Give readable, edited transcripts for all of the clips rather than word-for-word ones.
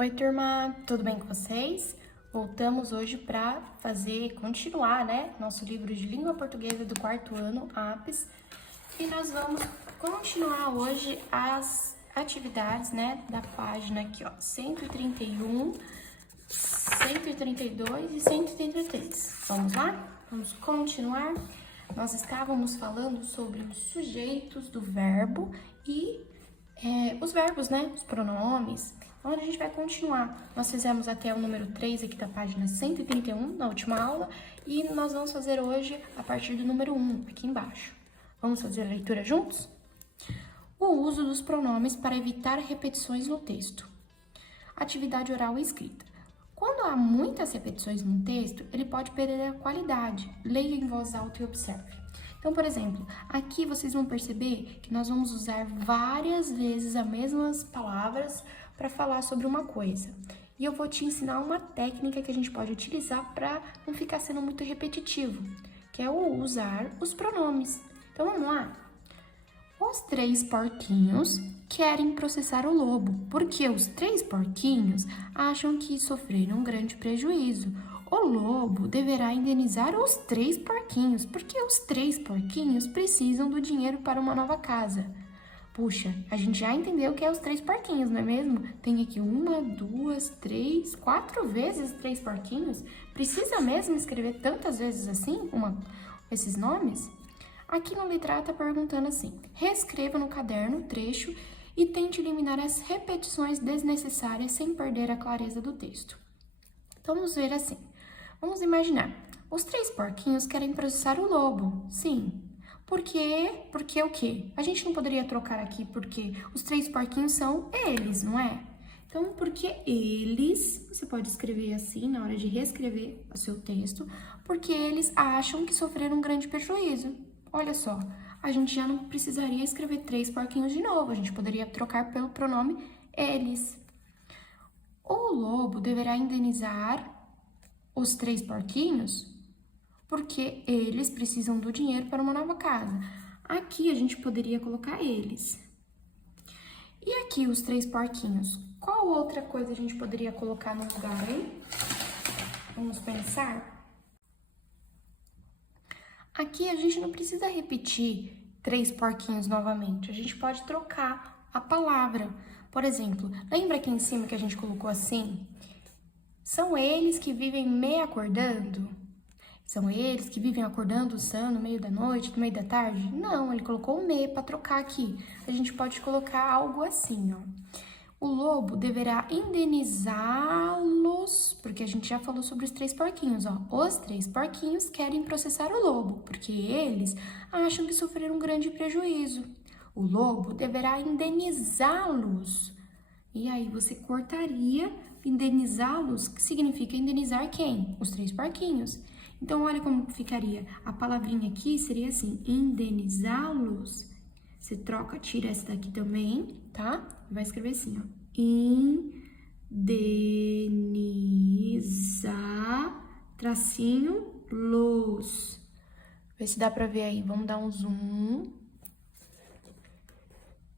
Oi, turma, tudo bem com vocês? Voltamos hoje para continuar, nosso livro de língua portuguesa do quarto ano, APES, e nós vamos continuar hoje as atividades, da página aqui, ó, 131, 132 e 133. Vamos lá? Vamos continuar? Nós estávamos falando sobre os sujeitos do verbo e os verbos, os pronomes. Então, a gente vai continuar. Nós fizemos até o número 3 aqui da página 131, na última aula, e nós vamos fazer hoje a partir do número 1, aqui embaixo. Vamos fazer a leitura juntos? O uso dos pronomes para evitar repetições no texto. Atividade oral e escrita. Quando há muitas repetições no texto, ele pode perder a qualidade. Leia em voz alta e observe. Então, por exemplo, aqui vocês vão perceber que nós vamos usar várias vezes as mesmas palavras para falar sobre uma coisa. E eu vou te ensinar uma técnica que a gente pode utilizar para não ficar sendo muito repetitivo, que é o usar os pronomes. Então, vamos lá? Os 3 porquinhos querem processar o lobo, porque os 3 porquinhos acham que sofreram um grande prejuízo. O lobo deverá indenizar os 3 porquinhos, porque os 3 porquinhos precisam do dinheiro para uma nova casa. Puxa, a gente já entendeu que é os 3 porquinhos, não é mesmo? Tem aqui 1, 2, 3, 4 vezes 3 porquinhos? Precisa mesmo escrever tantas vezes assim esses nomes? Aqui no letra está perguntando assim: reescreva no caderno o trecho e tente eliminar as repetições desnecessárias sem perder a clareza do texto. Então, vamos ver assim. Vamos imaginar. Os 3 porquinhos querem processar o lobo. Sim. Por quê? Porque o quê? A gente não poderia trocar aqui porque os 3 porquinhos são eles, não é? Então, porque eles, você pode escrever assim na hora de reescrever o seu texto, porque eles acham que sofreram um grande prejuízo. Olha só, a gente já não precisaria escrever 3 porquinhos de novo, a gente poderia trocar pelo pronome eles. O lobo deverá indenizar os 3 porquinhos porque eles precisam do dinheiro para uma nova casa. Aqui a gente poderia colocar eles. E aqui os 3 porquinhos, qual outra coisa a gente poderia colocar no lugar, hein? Vamos pensar. Aqui a gente não precisa repetir 3 porquinhos novamente, a gente pode trocar a palavra. Por exemplo, lembra aqui em cima que a gente colocou assim? São eles que vivem me acordando? São eles que vivem acordando o Sam no meio da noite, no meio da tarde? Não, ele colocou o me para trocar aqui. A gente pode colocar algo assim, ó. O lobo deverá indenizá-los, porque a gente já falou sobre os 3 porquinhos, ó. Os 3 porquinhos querem processar o lobo, porque eles acham que sofreram um grande prejuízo. O lobo deverá indenizá-los. E aí você cortaria indenizá-los, que significa indenizar quem? Os 3 porquinhos. Então, olha como ficaria. A palavrinha aqui seria assim, indenizá-los. Você troca, tira essa daqui também, tá? Vai escrever assim, ó. Indenizar, tracinho, los. Vê se dá pra ver aí. Vamos dar um zoom.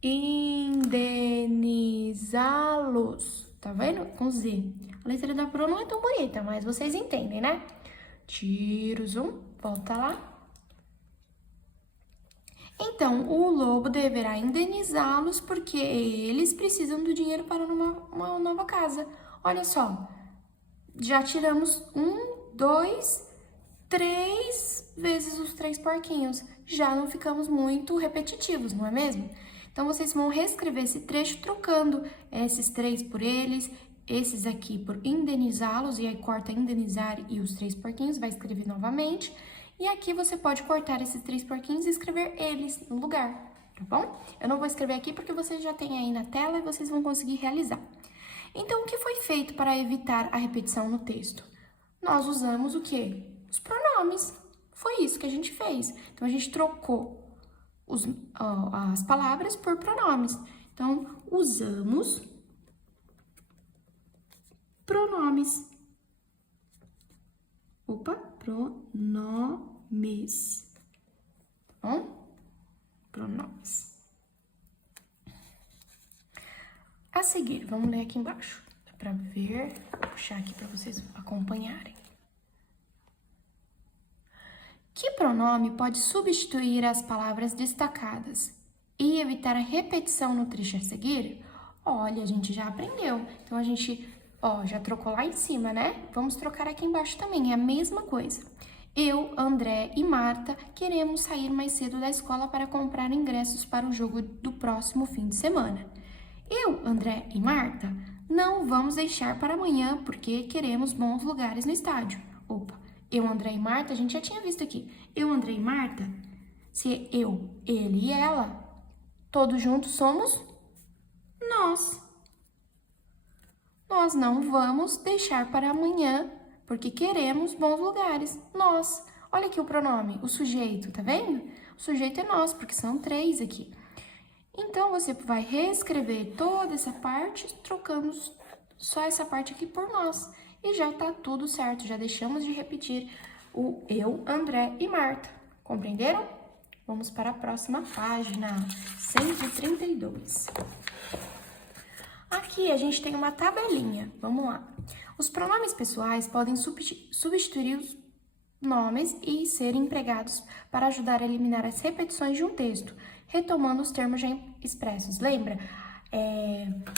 Indenizá-los. Tá vendo? Com Z. A letra da Pro não é tão bonita, mas vocês entendem, né? Tira o zoom, volta lá. Então, o lobo deverá indenizá-los porque eles precisam do dinheiro para uma nova casa. Olha só, já tiramos 1, 2, 3 vezes os 3 porquinhos. Já não ficamos muito repetitivos, não é mesmo? Então, vocês vão reescrever esse trecho trocando esses 3 por eles, esses aqui por indenizá-los, e aí corta indenizar e os 3 porquinhos, vai escrever novamente. E aqui você pode cortar esses 3 porquinhos e escrever eles no lugar, tá bom? Eu não vou escrever aqui porque vocês já têm aí na tela e vocês vão conseguir realizar. Então, o que foi feito para evitar a repetição no texto? Nós usamos o quê? Os pronomes. Foi isso que a gente fez. Então, a gente trocou as palavras por pronomes. Então, usamos pronomes. Opa, pronomes. Tá bom? Pronomes. A seguir, vamos ler aqui embaixo. Tá para ver. Vou puxar aqui para vocês acompanharem. Que pronome pode substituir as palavras destacadas e evitar a repetição no trecho a seguir? Olha, a gente já aprendeu. Então, a gente, já trocou lá em cima, né? Vamos trocar aqui embaixo também, é a mesma coisa. Eu, André e Marta queremos sair mais cedo da escola para comprar ingressos para o jogo do próximo fim de semana. Eu, André e Marta não vamos deixar para amanhã porque queremos bons lugares no estádio. Opa, eu, André e Marta, a gente já tinha visto aqui. Eu, André e Marta, se é eu, ele e ela, todos juntos somos nós. Nós não vamos deixar para amanhã porque queremos bons lugares. Nós. Olha aqui o pronome, o sujeito, tá vendo? O sujeito é nós, porque são 3 aqui. Então, você vai reescrever toda essa parte, trocando só essa parte aqui por nós. E já tá tudo certo, já deixamos de repetir o eu, André e Marta. Compreenderam? Vamos para a próxima página, 132. Aqui a gente tem uma tabelinha, vamos lá. Os pronomes pessoais podem substituir os nomes e serem empregados para ajudar a eliminar as repetições de um texto, retomando os termos já expressos. Lembra?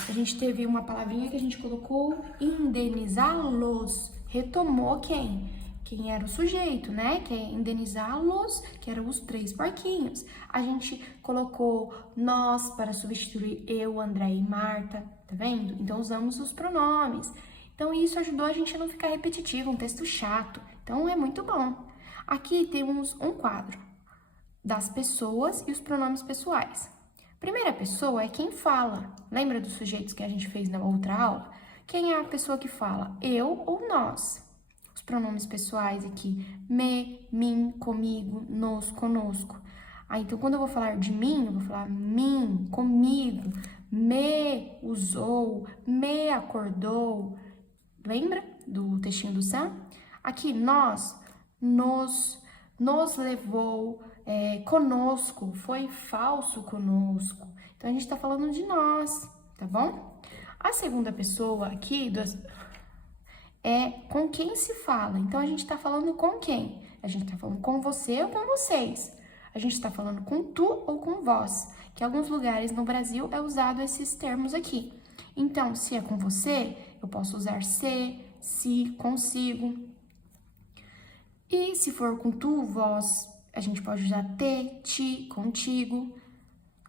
A gente teve uma palavrinha que a gente colocou indenizá-los. Retomou quem? Quem era o sujeito, né? Que é indenizá-los, que eram os 3 porquinhos. A gente colocou nós para substituir eu, André e Marta, tá vendo? Então, usamos os pronomes. Então, isso ajudou a gente a não ficar repetitivo, um texto chato. Então, é muito bom. Aqui temos um quadro das pessoas e os pronomes pessoais. Primeira pessoa é quem fala. Lembra dos sujeitos que a gente fez na outra aula? Quem é a pessoa que fala? Eu ou nós? Os pronomes pessoais aqui, me, mim, comigo, nos, conosco. Então, quando eu vou falar de mim, eu vou falar mim, comigo, me usou, me acordou. Lembra do textinho do Sam? Aqui, nós, nos levou, conosco, foi falso conosco. Então, a gente tá falando de nós, tá bom? A segunda pessoa aqui é com quem se fala. Então, a gente tá falando com quem? A gente tá falando com você ou com vocês. A gente tá falando com tu ou com vós, que em alguns lugares no Brasil é usado esses termos aqui. Então, se é com você, eu posso usar se, consigo. E se for com tu, vós, a gente pode usar ti, contigo,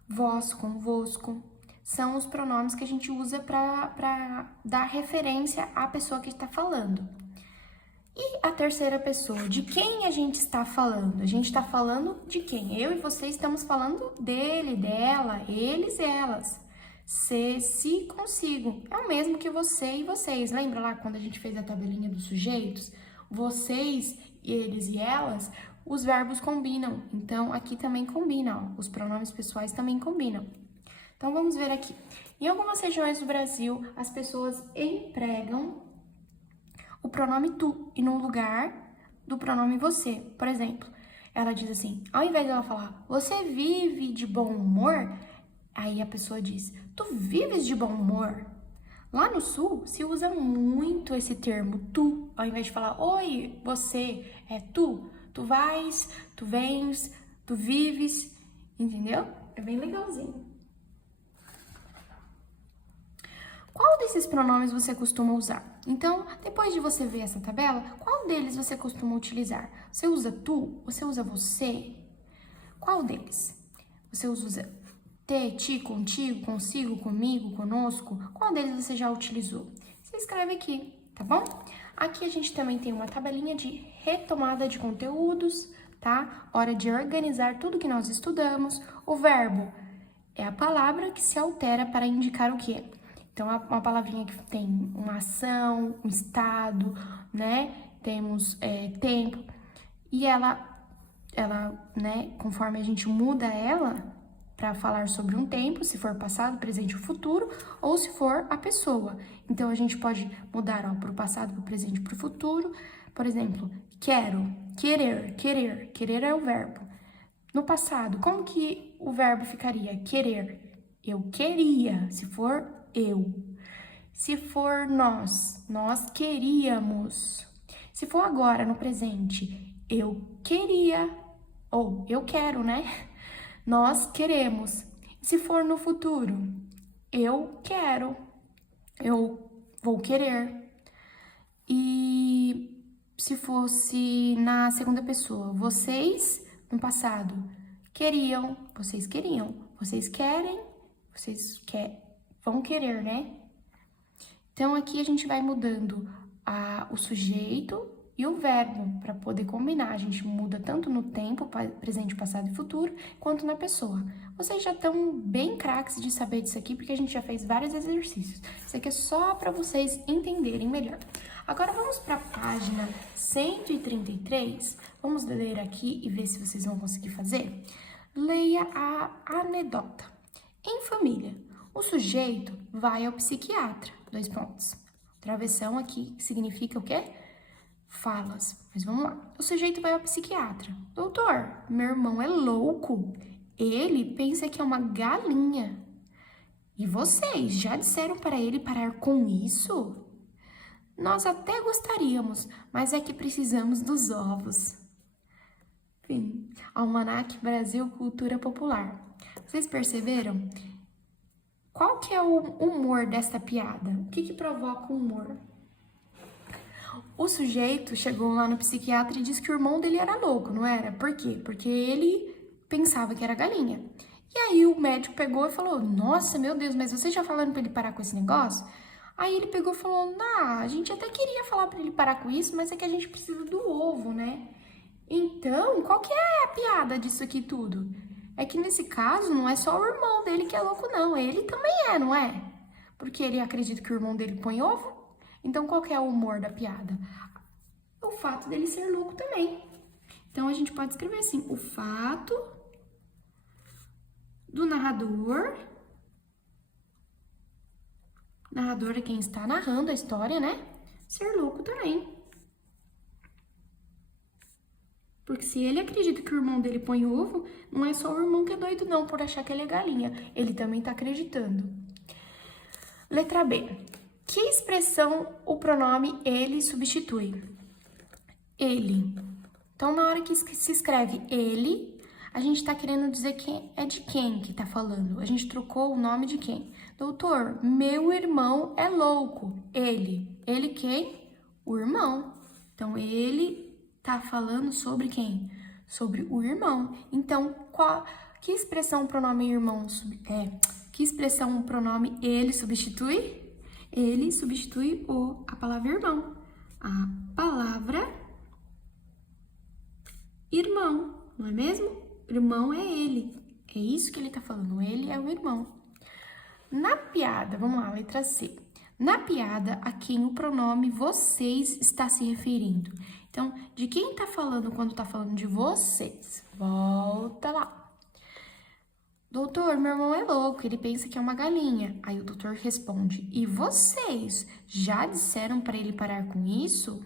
vós, convosco. São os pronomes que a gente usa para dar referência à pessoa que está falando. E a terceira pessoa, de quem a gente está falando? A gente está falando de quem? Eu e você estamos falando dele, dela, eles, elas. Se, consigo. É o mesmo que você e vocês. Lembra lá quando a gente fez a tabelinha dos sujeitos? Vocês, eles e elas, os verbos combinam. Então, aqui também combina, ó. Os pronomes pessoais também combinam. Então, vamos ver aqui. Em algumas regiões do Brasil, as pessoas empregam o pronome tu e no lugar do pronome você. Por exemplo, ela diz assim, ao invés dela falar, você vive de bom humor, aí a pessoa diz, tu vives de bom humor? Lá no sul, se usa muito esse termo tu, ao invés de falar, oi, você, é tu. Tu vais, tu vens, tu vives, entendeu? É bem legalzinho. Qual desses pronomes você costuma usar? Então, depois de você ver essa tabela, qual deles você costuma utilizar? Você usa tu? Você usa você? Qual deles? Você usa te, ti, contigo, consigo, comigo, conosco? Qual deles você já utilizou? Você escreve aqui, tá bom? Aqui a gente também tem uma tabelinha de retomada de conteúdos, tá? Hora de organizar tudo que nós estudamos. O verbo é a palavra que se altera para indicar o quê? Então, é uma palavrinha que tem uma ação, um estado, né? Temos tempo. E ela, né, conforme a gente muda ela para falar sobre um tempo, se for passado, presente ou futuro, ou se for a pessoa. Então, a gente pode mudar para o passado, para o presente, para o futuro. Por exemplo, quero, querer, querer. Querer é o verbo. No passado, como que o verbo ficaria? Querer. Eu queria, se for eu. Se for nós queríamos. Se for agora, no presente, eu queria, ou eu quero, né? Nós queremos. Se for no futuro, eu quero, eu vou querer. E se fosse na segunda pessoa, vocês, no passado, queriam, vocês queriam, vocês querem, vão querer, né? Então, aqui a gente vai mudando o sujeito e o verbo para poder combinar. A gente muda tanto no tempo, presente, passado e futuro, quanto na pessoa. Vocês já estão bem craques de saber disso aqui, porque a gente já fez vários exercícios. Isso aqui é só para vocês entenderem melhor. Agora, vamos para a página 133. Vamos ler aqui e ver se vocês vão conseguir fazer. Leia a anedota. Em família, o sujeito vai ao psiquiatra. 2 pontos. Travessão aqui significa o quê? Falas. Mas vamos lá. O sujeito vai ao psiquiatra. Doutor, meu irmão é louco. Ele pensa que é uma galinha. E vocês já disseram para ele parar com isso? Nós até gostaríamos, mas é que precisamos dos ovos. Fim. Almanaque Brasil Cultura Popular. Vocês perceberam? Qual que é o humor dessa piada? O que provoca o humor? O sujeito chegou lá no psiquiatra e disse que o irmão dele era louco, não era? Por quê? Porque ele pensava que era galinha. E aí o médico pegou e falou, nossa, meu Deus, mas você já falando pra ele parar com esse negócio? Aí ele pegou e falou, a gente até queria falar pra ele parar com isso, mas é que a gente precisa do ovo, né? Então, qual que é a piada disso aqui tudo? É que nesse caso não é só o irmão dele que é louco, não. Ele também é, não é? Porque ele acredita que o irmão dele põe ovo. Então, qual que é o humor da piada? O fato dele ser louco também. Então, a gente pode escrever assim, o fato do narrador é quem está narrando a história, né? Ser louco também. Porque se ele acredita que o irmão dele põe ovo, não é só o irmão que é doido não por achar que ele é galinha. Ele também tá acreditando. Letra B. Que expressão o pronome ele substitui? Ele. Então, na hora que se escreve ele, a gente tá querendo dizer que é de quem que tá falando. A gente trocou o nome de quem? Doutor, meu irmão é louco. Ele. Ele quem? O irmão. Então, ele tá falando sobre quem? Sobre o irmão. Então, que expressão o pronome irmão que expressão o pronome ele substitui? Ele substitui a palavra irmão. A palavra irmão, não é mesmo? Irmão é ele. É isso que ele tá falando. Ele é o irmão. Na piada, vamos lá, letra C. Na piada, a quem o pronome vocês está se referindo? Então, de quem tá falando quando tá falando de vocês? Volta lá. Doutor, meu irmão é louco, ele pensa que é uma galinha. Aí o doutor responde, e vocês já disseram para ele parar com isso?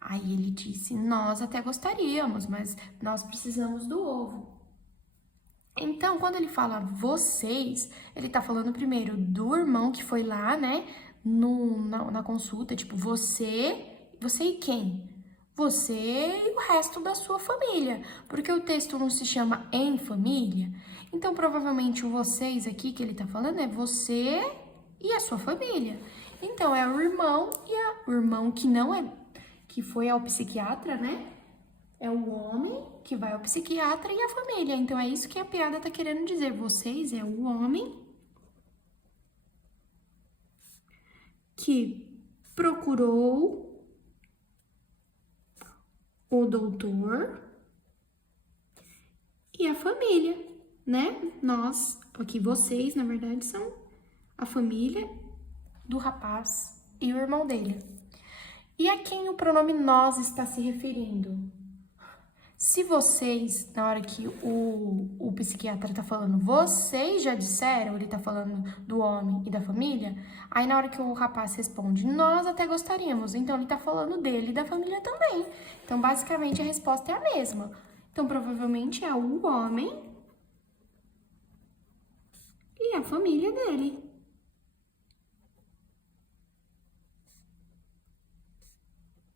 Aí ele disse, nós até gostaríamos, mas nós precisamos do ovo. Então, quando ele fala vocês, ele tá falando primeiro do irmão que foi lá, né, na consulta, tipo, você e quem? Você e o resto da sua família, porque o texto não se chama em família. Então, provavelmente, o vocês aqui que ele tá falando é você e a sua família. Então, é o irmão o irmão que não é, que foi ao psiquiatra, né? É o homem que vai ao psiquiatra e a família. Então, é isso que a piada tá querendo dizer. Vocês é o homem que procurou o doutor e a família, né? Nós, aqui vocês, na verdade, são a família do rapaz e o irmão dele. E a quem o pronome nós está se referindo? Se vocês, na hora que o psiquiatra tá falando, vocês já disseram, ele tá falando do homem e da família, aí na hora que o rapaz responde, nós até gostaríamos, então ele tá falando dele e da família também. Então, basicamente, a resposta é a mesma. Então, provavelmente é o homem e a família dele.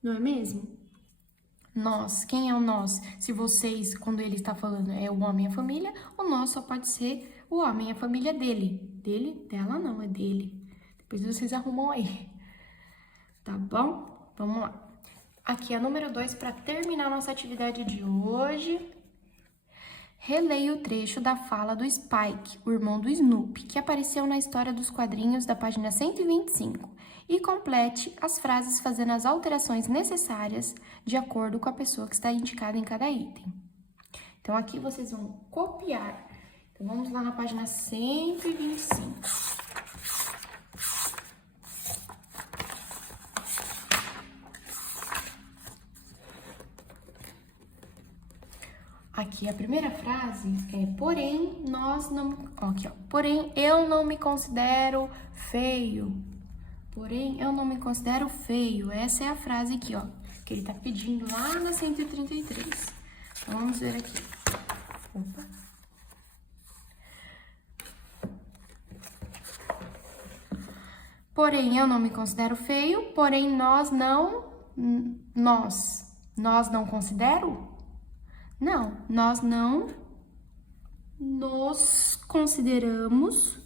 não é mesmo? Nós, quem é o nós? Se vocês, quando ele está falando, é o homem e a família, o nós só pode ser o homem e a família dele. Dele? Dela não, é dele. Depois vocês arrumam aí. Tá bom? Vamos lá. Aqui é número 2 para terminar nossa atividade de hoje. Releia o trecho da fala do Spike, o irmão do Snoopy, que apareceu na história dos quadrinhos da página 125, e complete as frases fazendo as alterações necessárias de acordo com a pessoa que está indicada em cada item. Então, aqui vocês vão copiar. Então, vamos lá na página 125. Aqui, a primeira frase é, porém, nós não... Aqui, ó. Porém, eu não me considero feio. Porém, eu não me considero feio. Essa é a frase aqui, ó, que ele tá pedindo lá na 133. Então, vamos ver aqui. Opa. Porém, eu não me considero feio. Porém, nós não considero? Não, nós não nos consideramos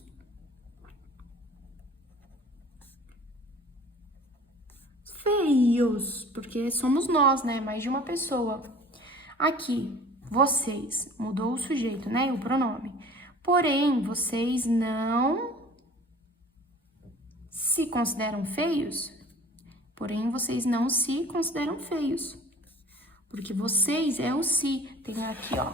feios, porque somos nós, né? Mais de uma pessoa. Aqui, vocês, mudou o sujeito, né? O pronome. Porém, vocês não se consideram feios? Porém, vocês não se consideram feios. Porque vocês é o se. Tem aqui, ó.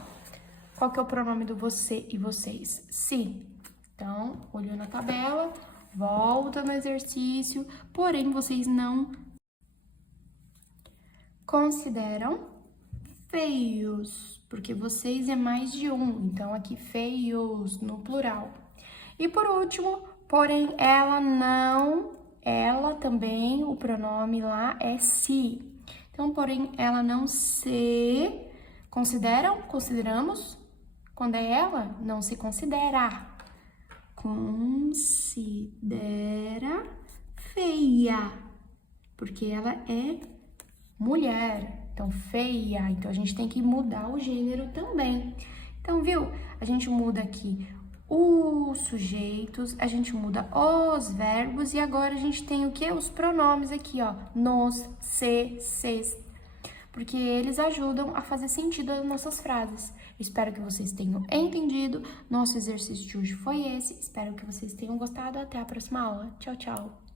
Qual que é o pronome do você e vocês? Se. Então, olhou na tabela, volta no exercício. Porém, vocês não consideram feios. Porque vocês é mais de um. Então, aqui, feios, no plural. E por último, porém, ela não... Ela também, o pronome lá é se. Então, porém, ela não se consideramos, quando é ela, não se considera. Considera feia, porque ela é mulher, então feia. Então, a gente tem que mudar o gênero também. Então, viu? A gente muda aqui os sujeitos, a gente muda os verbos e agora a gente tem o quê? Os pronomes aqui, ó, nos, se, ses, porque eles ajudam a fazer sentido as nossas frases. Espero que vocês tenham entendido. Nosso exercício de hoje foi esse. Espero que vocês tenham gostado. Até a próxima aula. Tchau, tchau!